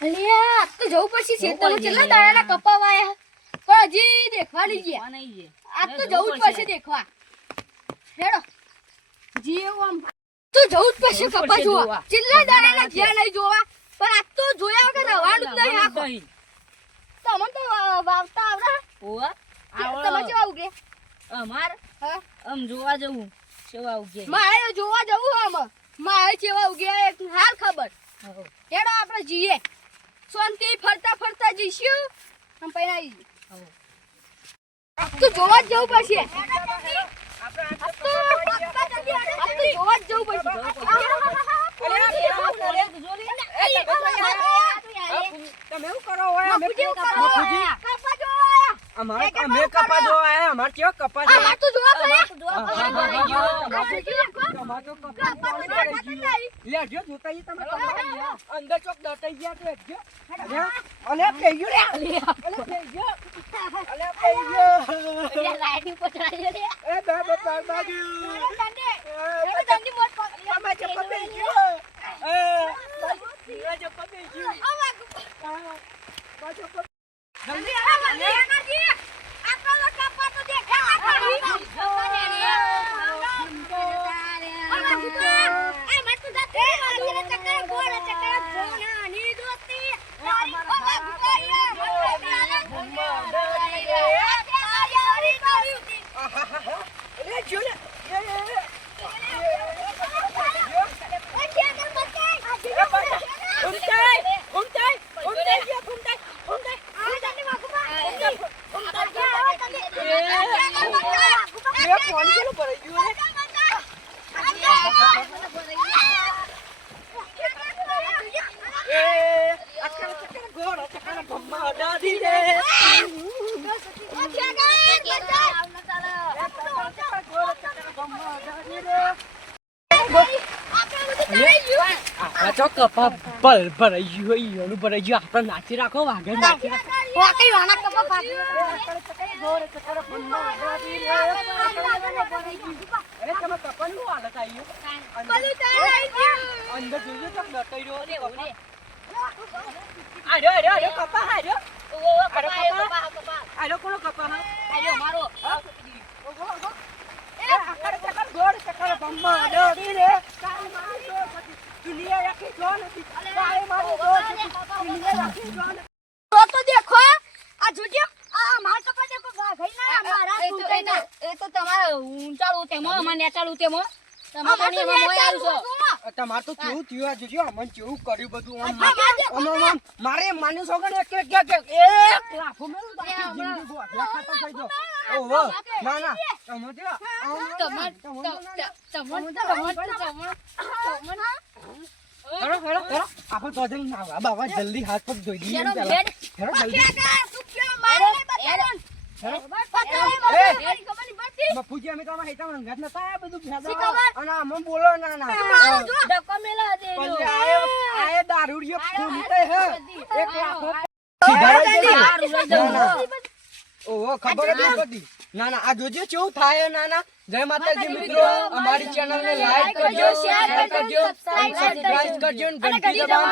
અલ્યા તો જવું પડશે ખેતરમાં કેટલા દાડાના કપાવાયા? પણ હજી દેખવા નહીં ગયા. આ તો જવું જ પડશે. દેખવા. હેડો. જી આમ. તો જવું જ પડશે કપા જોવા. જોવા. કેટલા દાડાના ગયા નહીં જોવા. પણ આ તો જોયા વગર રવાનું જ નહીં આખો. તમને તો વાવતા આવડે. ઓવા, આવડો. તમે કેવા ઉગે? અમાર? હા. આમ જોવા જવું. કેવા ઉગે. મારે જોવા જવું આમ. મારે કેવા ઉગે. હો. તો જોવા જ જવું પડશે. જોવા. જ જવું પડશે. અંદર ચોક દટાઈ ગયા અલે થઈ ગયું. અલે થઈ ગયું. અલે થઈ ગયું. એ બે બે બે બાજુ. એ દંડી મોટ પકડી. આમાં ચપ્પલ થઈ ગયું. એ, બાજુ, ચપ્પલ થઈ ગયું. આ, બાજુ ચપ્પલ. જલ્દી આવો, જલ્દી આનાજી. આપણો તો કાપા તો દેખાતા ખરી. આ વાગુ તો. આ માર તો જાતે વાગુ. ચક્કર ગોળ, ચક્કર ગોળ. નાની દોસ્તી. તારી ઓ વાગુ તો અહીંયા. આહાહા. અલે, જો ને. એ, એ, એ. ઘૂમતાઈ, ઘૂમતાઈ, ઘૂમતાઈ ગયા, ઘૂમતાઈ, ઘૂમતાઈ. એ પાણી કેટલું ભરાઈ ગયું રે? એ, અક્કર, ચક્કર, ઘોડો, ચક્કર, ભમ્મા, દાદી કપા ચક્કર, ઘોડો, ચક્કર, ભમ્મા, દાદી રે. આ તો કપા ભર ભરાઈ ગયું હોય, ઈયોનું ભરાઈ ગયું. આપણે નાચી રાખો વાઘે નાચી રાખો. અરે તમે કપાનું શું કપા અંદર જોજો દટાઈ રહ્યો છે કપા. કપા. આર્યો કોનો કપા હા? ઓગો, ઓગો. એ આકડ ચકડ ગોળ ચકડ ભમ્મા દોડી રે. કાળી મારી દોર હતી. દુનિયા આખી જો નથી. કાળી મારી દોર હતી. દુનિયા આખી જો નથી. તો તો દેખો આ જોજો આ માર કપા દેખો ભાઈ ના મારા એ તો- એ તો- એ તો તમારે ઊંચાડવું તેમાં, અમારે મો તેમાં. તમારે અમાર તો આવ્યું છે. તમારે તો કેવું થયું આ જોજો અમને કેવું કર્યું બધું આમ આમ. મારે માન્યું સોગન એક એક એક એક એક. લાફો મેલું તો જિંદગી ગોઠિયા ખાતા થઈ જાઓ. ઓહો ના ના. તમે જો તમાર- તમાર- તમાર- આપણે તો જઈને બાબા જલ્દી હાથ પગ ધોઈ દઈએ જલ્દી અમે તો આમાં નતા બધું ભેદા. અને આમાં બોલો ના ના મારો મેલા દે આયે આયે દારૂડિયો ખૂનતે હે. એક લાખો સારું લઈ જાઉં. ના, ના. ઓહો ખબર જ નહીં ના ના આ જોજો કેવું થાય ના ના. જય માતાજી મિત્રો. અમારી ચેનલ ને લાઈક કરજો શેર કરજો સબસ્ક્રાઇબ કરજો. અને ઘંટી દબાવવાનું